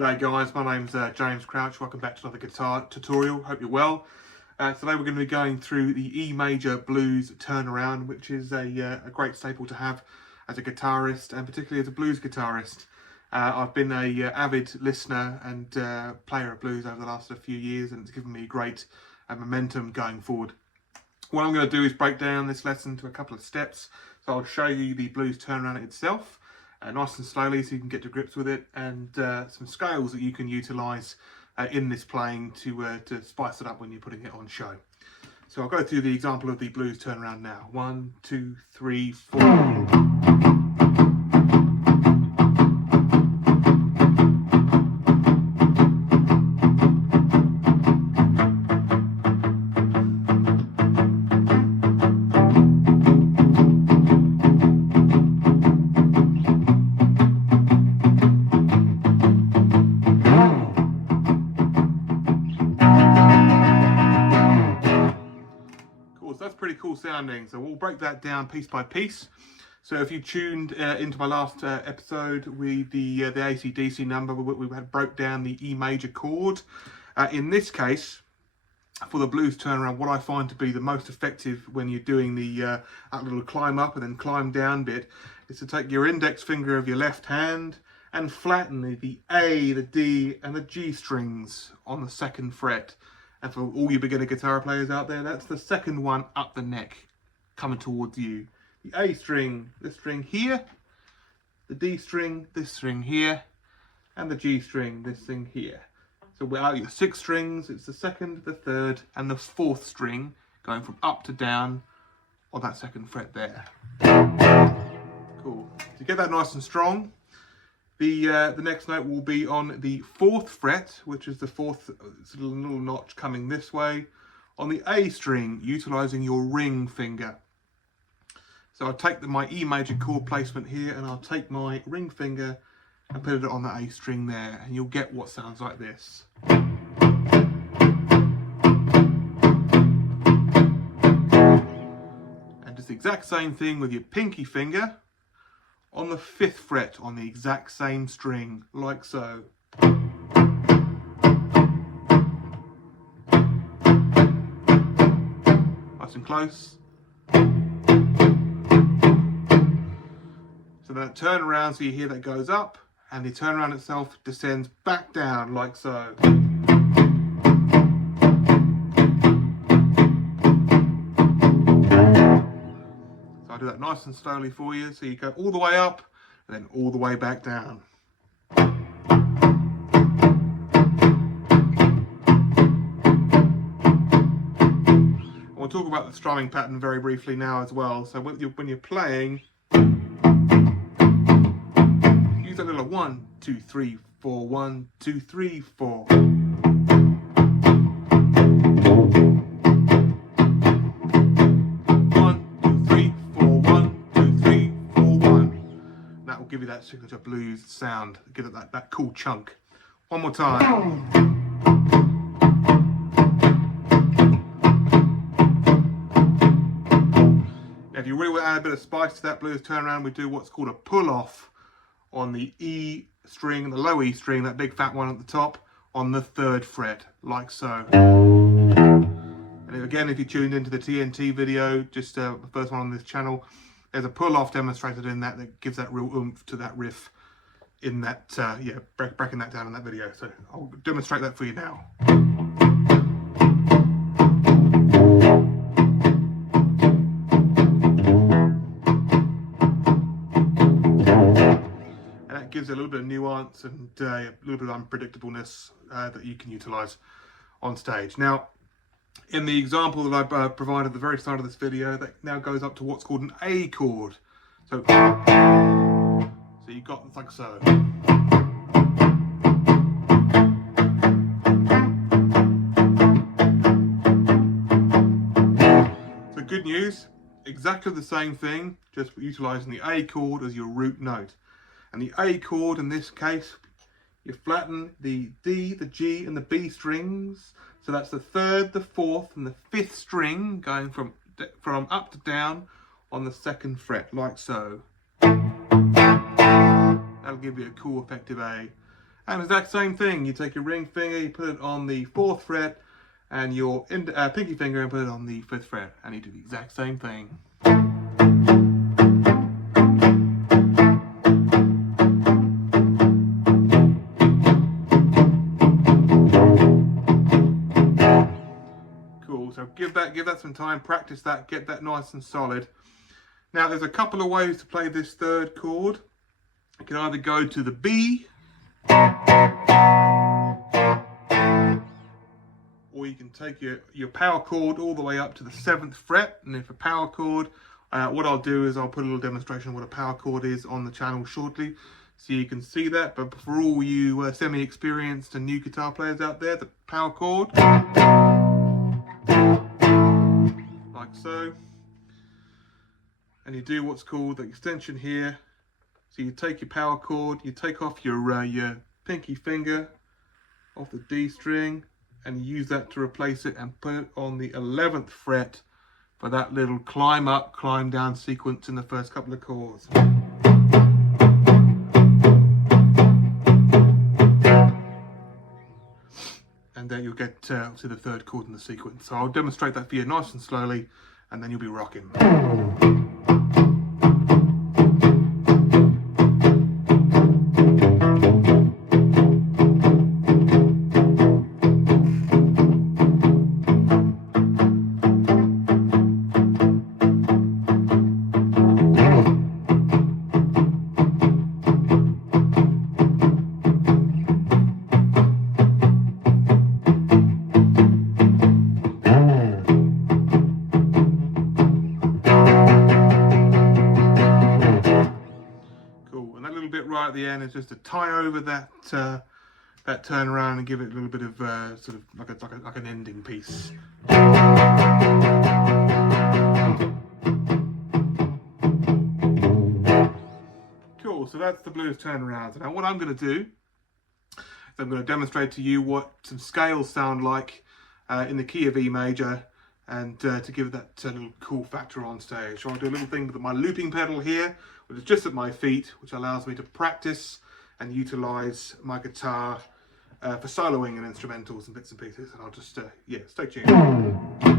G'day guys, my name's James Crouch. Welcome back to another guitar tutorial. Hope you're well. Today we're going to be going through the E major blues turnaround, which is a great staple to have as a guitarist and particularly as a blues guitarist. I've been a avid listener and player of blues over the last few years, and it's given me great momentum going forward. What I'm going to do is break down this lesson to a couple of steps. So I'll show you the blues turnaround itself, nice and slowly so you can get to grips with it, and some scales that you can utilise in this playing to spice it up when you're putting it on show. So I'll go through the example of the blues turnaround now. 1, 2, 3, 4. That's pretty cool sounding, so we'll break that down piece by piece. So if you tuned into my last episode with the AC/DC number, we had broke down the E major chord. In this case, for the blues turnaround, what I find to be the most effective when you're doing the that little climb up and then climb down bit is to take your index finger of your left hand and flatten the A, the D and the G strings on the 2nd fret. And for all you beginner guitar players out there, that's the 2nd one up the neck, coming towards you. The A string, this string here, the D string, this string here, and the G string, this thing here. So without your 6 strings, it's the 2nd, the 3rd, and the 4th string going from up to down on that 2nd fret there. Cool. To get that nice and strong, the next note will be on the 4th fret, which is the 4th little notch coming this way, on the A string, utilising your ring finger. So I'll take my E major chord placement here, and I'll take my ring finger and put it on the A string there, and you'll get what sounds like this. And just the exact same thing with your pinky finger on the 5th fret on the exact same string, like so. Nice and close. So that turn around, so you hear that goes up, and the turnaround itself descends back down, like so. I'll do that nice and slowly for you, so you go all the way up and then all the way back down. We'll talk about the strumming pattern very briefly now as well. So when you're playing, use a little 1, 2, 3, 4, 1, 2, 3, 4. Give you that signature blues sound, give it that cool chunk. One more time. Now, if you really want to add a bit of spice to that blues turnaround, we do what's called a pull off on the E string, the low E string, that big fat one at the top, on the 3rd fret, like so. And again, if you tuned into the TNT video, just the first one on this channel, there's a pull-off demonstrated in that gives that real oomph to that riff in that, breaking that down in that video. So I'll demonstrate that for you now. And that gives it a little bit of nuance and a little bit of unpredictableness that you can utilise on stage. Now, in the example that I provided at the very start of this video, that now goes up to what's called an A chord. So you got it's like so. So good news, exactly the same thing, just utilising the A chord as your root note. And the A chord in this case, you flatten the D, the G and the B strings. So that's the 3rd, the 4th and the 5th string going from up to down on the 2nd fret, like so. That'll give you a cool effective A. And exact same thing, you take your ring finger, you put it on the 4th fret, and your pinky finger and put it on the 5th fret, and you do the exact same thing. Cool, so give that some time, practice that, get that nice and solid. Now there's a couple of ways to play this 3rd chord. You can either go to the B, or you can take your power chord all the way up to the 7th fret. And if a power chord, what I'll do is I'll put a little demonstration of what a power chord is on the channel shortly, so you can see that. But for all you semi-experienced and new guitar players out there, the power chord, like so, and you do what's called the extension here. So you take your power chord, you take off your pinky finger off the D string, and you use that to replace it and put it on the 11th fret for that little climb up, climb down sequence in the first couple of chords. And then you'll get to the 3rd chord in the sequence. So I'll demonstrate that for you nice and slowly, and then you'll be rocking. Right at the end is just to tie over that turnaround and give it a little bit of sort of like an ending piece. Cool, so that's the blues turnaround. Now what I'm going to do is I'm going to demonstrate to you what some scales sound like in the key of E major, and to give it that little cool factor on stage. So I'll do a little thing with my looping pedal here, which is just at my feet, which allows me to practice and utilize my guitar for soloing and instrumentals and bits and pieces. And I'll just, yeah, stay tuned.